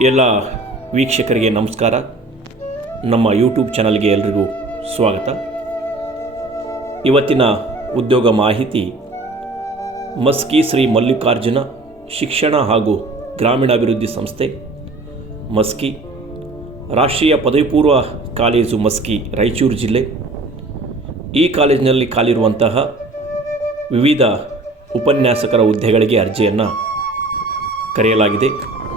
ಎಲ್ಲ ವೀಕ್ಷಕರಿಗೆ ನಮಸ್ಕಾರ. ನಮ್ಮ ಯೂಟ್ಯೂಬ್ ಚಾನಲ್ಗೆ ಎಲ್ರಿಗೂ ಸ್ವಾಗತ. ಇವತ್ತಿನ ಉದ್ಯೋಗ ಮಾಹಿತಿ, ಮಸ್ಕಿ ಶ್ರೀ ಮಲ್ಲಿಕಾರ್ಜುನ ಶಿಕ್ಷಣ ಹಾಗೂ ಗ್ರಾಮೀಣಾಭಿವೃದ್ಧಿ ಸಂಸ್ಥೆ, ಮಸ್ಕಿ, ರಾಷ್ಟ್ರೀಯ ಪದವಿ ಪೂರ್ವ ಕಾಲೇಜು ಮಸ್ಕಿ, ರಾಯಚೂರು ಜಿಲ್ಲೆ. ಈ ಕಾಲೇಜಿನಲ್ಲಿ ಕಾಲಿರುವಂತಹ ವಿವಿಧ ಉಪನ್ಯಾಸಕರ ಹುದ್ದೆಗಳಿಗೆ ಅರ್ಜಿಯನ್ನು ಕರೆಯಲಾಗಿದೆ.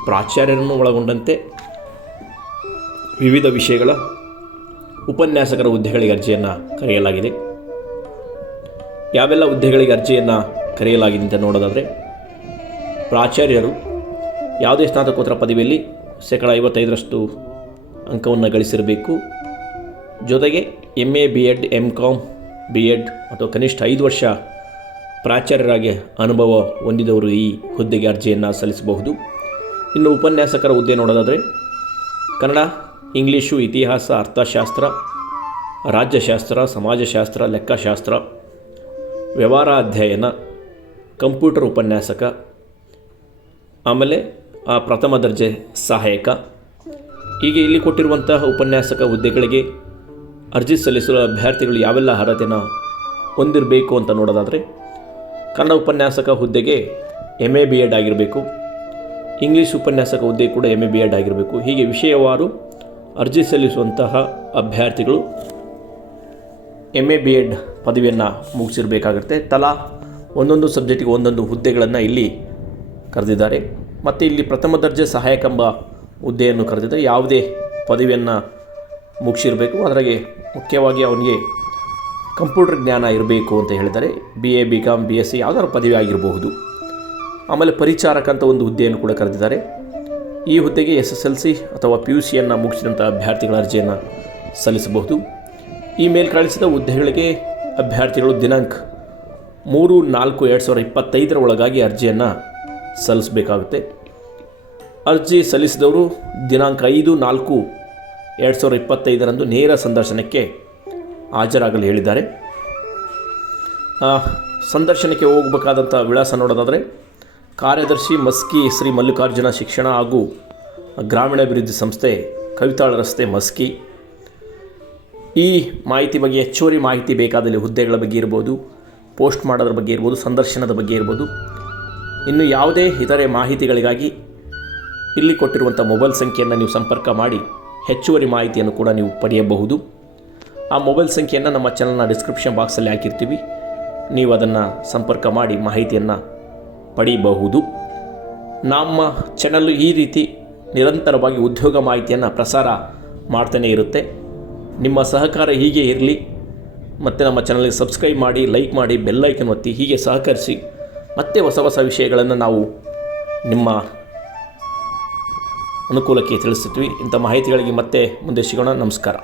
ಪ್ರಾಚಾರ್ಯರನ್ನು ಒಳಗೊಂಡಂತೆ ವಿವಿಧ ವಿಷಯಗಳ ಉಪನ್ಯಾಸಕರ ಹುದ್ದೆಗಳಿಗೆ ಅರ್ಜಿಯನ್ನು ಕರೆಯಲಾಗಿದೆ. ಯಾವೆಲ್ಲ ಹುದ್ದೆಗಳಿಗೆ ಅರ್ಜಿಯನ್ನು ಕರೆಯಲಾಗಿದೆ ಅಂತ ನೋಡೋದಾದರೆ, ಪ್ರಾಚಾರ್ಯರು ಯಾವುದೇ ಸ್ನಾತಕೋತ್ತರ ಪದವಿಯಲ್ಲಿ ಶೇಕಡ ಐವತ್ತೈದರಷ್ಟು ಅಂಕವನ್ನು ಗಳಿಸಿರಬೇಕು. ಜೊತೆಗೆ M A B Ed M Com B Ed ಅಥವಾ ಕನಿಷ್ಠ ಐದು ವರ್ಷ ಪ್ರಾಚಾರ್ಯರಾಗಿ ಅನುಭವ ಹೊಂದಿದವರು ಈ ಹುದ್ದೆಗೆ ಅರ್ಜಿಯನ್ನು ಸಲ್ಲಿಸಬಹುದು. ಇನ್ನು ಉಪನ್ಯಾಸಕರ ಹುದ್ದೆ ನೋಡೋದಾದರೆ ಕನ್ನಡ, ಇಂಗ್ಲೀಷು, ಇತಿಹಾಸ, ಅರ್ಥಶಾಸ್ತ್ರ, ರಾಜ್ಯಶಾಸ್ತ್ರ, ಸಮಾಜಶಾಸ್ತ್ರ, ಲೆಕ್ಕಶಾಸ್ತ್ರ ವ್ಯವಹಾರ ಅಧ್ಯಯನ ಕಂಪ್ಯೂಟರ್ ಉಪನ್ಯಾಸಕ, ಆಮೇಲೆ ಆ ಪ್ರಥಮ ದರ್ಜೆ ಸಹಾಯಕ. ಹೀಗೆ ಇಲ್ಲಿ ಕೊಟ್ಟಿರುವಂತಹ ಉಪನ್ಯಾಸಕ ಹುದ್ದೆಗಳಿಗೆ ಅರ್ಜಿ ಸಲ್ಲಿಸಲು ಅಭ್ಯರ್ಥಿಗಳು ಯಾವೆಲ್ಲ ಅರ್ಹತೆಯನ್ನು ಹೊಂದಿರಬೇಕು ಅಂತ ನೋಡೋದಾದರೆ ಕನ್ನಡ ಉಪನ್ಯಾಸಕ ಹುದ್ದೆಗೆ ಎಂ ಎ ಬಿ ಎಡ್ ಆಗಿರಬೇಕು. ಇಂಗ್ಲೀಷ್ ಉಪನ್ಯಾಸಕ ಹುದ್ದೆ ಕೂಡ ಎಂ ಎ ಬಿ ಎಡ್ ಆಗಿರಬೇಕು. ಹೀಗೆ ವಿಷಯವಾರು ಅರ್ಜಿ ಸಲ್ಲಿಸುವಂತಹ ಅಭ್ಯರ್ಥಿಗಳು ಎಂ ಎ ಬಿ ಎಡ್ ಪದವಿಯನ್ನು ಮುಗಿಸಿರಬೇಕಾಗುತ್ತೆ. ತಲಾ ಒಂದೊಂದು ಸಬ್ಜೆಕ್ಟಿಗೆ ಒಂದೊಂದು ಹುದ್ದೆಗಳನ್ನು ಇಲ್ಲಿ ಕರೆದಿದ್ದಾರೆ. ಮತ್ತು ಇಲ್ಲಿ ಪ್ರಥಮ ದರ್ಜೆ ಸಹಾಯಕ ಎಂಬ ಹುದ್ದೆಯನ್ನು ಕರೆದಿದ್ದಾರೆ. ಯಾವುದೇ ಪದವಿಯನ್ನು ಮುಗಿಸಿರಬೇಕು. ಅದರಾಗೆ ಮುಖ್ಯವಾಗಿ ಅವನಿಗೆ ಕಂಪ್ಯೂಟರ್ ಜ್ಞಾನ ಇರಬೇಕು ಅಂತ ಹೇಳಿದ್ದಾರೆ. B A B Com B S C ಯಾವುದಾದ್ರು ಪದವಿ ಆಗಿರಬಹುದು. ಆಮೇಲೆ ಪರಿಚಾರಕ ಅಂತ ಒಂದು ಹುದ್ದೆಯನ್ನು ಕೂಡ ಕರೆದಿದ್ದಾರೆ. ಈ ಹುದ್ದೆಗೆ ಎಸ್ ಎಸ್ ಎಲ್ ಸಿ ಅಥವಾ ಪಿ ಯು ಸಿಯನ್ನು ಮುಗಿಸಿದಂಥ ಅಭ್ಯರ್ಥಿಗಳ ಅರ್ಜಿಯನ್ನು ಸಲ್ಲಿಸಬಹುದು. ಈ ಮೇಲ್ ಕಳಿಸಿದ ಹುದ್ದೆಗಳಿಗೆ ಅಭ್ಯರ್ಥಿಗಳು ದಿನಾಂಕ ಮೂರು, ನಾಲ್ಕು, ಎರಡು ಸಾವಿರದ ಇಪ್ಪತ್ತೈದರ ಒಳಗಾಗಿ ಅರ್ಜಿಯನ್ನು ಸಲ್ಲಿಸಬೇಕಾಗುತ್ತೆ. ಅರ್ಜಿ ಸಲ್ಲಿಸಿದವರು ದಿನಾಂಕ ಐದು, ನಾಲ್ಕು, ಎರಡು ಸಾವಿರದ ಇಪ್ಪತ್ತೈದರಂದು ನೇರ ಸಂದರ್ಶನಕ್ಕೆ ಹಾಜರಾಗಲು ಹೇಳಿದ್ದಾರೆ. ಸಂದರ್ಶನಕ್ಕೆ ಹೋಗಬೇಕಾದಂಥ ವಿಳಾಸ ನೋಡೋದಾದರೆ ಕಾರ್ಯದರ್ಶಿ ಮಸ್ಕಿ ಶ್ರೀ ಮಲ್ಲಿಕಾರ್ಜುನ ಶಿಕ್ಷಣ ಹಾಗೂ ಗ್ರಾಮೀಣಾಭಿವೃದ್ಧಿ ಸಂಸ್ಥೆ ಕವಿತಾಳ ರಸ್ತೆ ಮಸ್ಕಿ. ಈ ಮಾಹಿತಿ ಬಗ್ಗೆ ಹೆಚ್ಚುವರಿ ಮಾಹಿತಿ ಬೇಕಾದಲ್ಲಿ ಹುದ್ದೆಗಳ ಬಗ್ಗೆ ಇರ್ಬೋದು, ಪೋಸ್ಟ್ ಮಾಡೋದ್ರ ಬಗ್ಗೆ ಇರ್ಬೋದು, ಸಂದರ್ಶನದ ಬಗ್ಗೆ ಇರ್ಬೋದು. ಇನ್ನು ಯಾವುದೇ ಇತರೆ ಮಾಹಿತಿಗಳಿಗಾಗಿ ಇಲ್ಲಿ ಕೊಟ್ಟಿರುವಂಥ ಮೊಬೈಲ್ ಸಂಖ್ಯೆಯನ್ನು ನೀವು ಸಂಪರ್ಕ ಮಾಡಿ, ಹೆಚ್ಚುವರಿ ಮಾಹಿತಿಯನ್ನು ಕೂಡ ನೀವು ಪಡೆಯಬಹುದು. ಆ ಮೊಬೈಲ್ ಸಂಖ್ಯೆಯನ್ನು ನಮ್ಮ ಚಾನಲ್ನ ಡಿಸ್ಕ್ರಿಪ್ಷನ್ ಬಾಕ್ಸಲ್ಲಿ ಹಾಕಿರ್ತೀವಿ. ನೀವು ಅದನ್ನು ಸಂಪರ್ಕ ಮಾಡಿ ಮಾಹಿತಿಯನ್ನು ಪಡೆಯಬಹುದು ನಮ್ಮ ಚಾನಲ್ಲು ಈ ರೀತಿ ನಿರಂತರವಾಗಿ ಉದ್ಯೋಗ ಮಾಹಿತಿಯನ್ನು ಪ್ರಸಾರ ಮಾಡ್ತಾನೇ ಇರುತ್ತೆ. ನಿಮ್ಮ ಸಹಕಾರ ಹೀಗೆ ಇರಲಿ. ಮತ್ತು ನಮ್ಮ ಚಾನಲ್ಗೆ ಸಬ್ಸ್ಕ್ರೈಬ್ ಮಾಡಿ ಲೈಕ್ ಮಾಡಿ ಬೆಲ್ಲೈಕನ್ ಒತ್ತಿ ಹೀಗೆ ಸಹಕರಿಸಿ. ಮತ್ತೆ ಹೊಸ ಹೊಸ ವಿಷಯಗಳನ್ನು ನಾವು ನಿಮ್ಮ ಅನುಕೂಲಕ್ಕೆ ತಿಳಿಸ್ತೀವಿ. ಇಂಥ ಮಾಹಿತಿಗಳಿಗೆ ಮತ್ತೆ ಮುಂದೆ ಸಿಗೋಣ. ನಮಸ್ಕಾರ.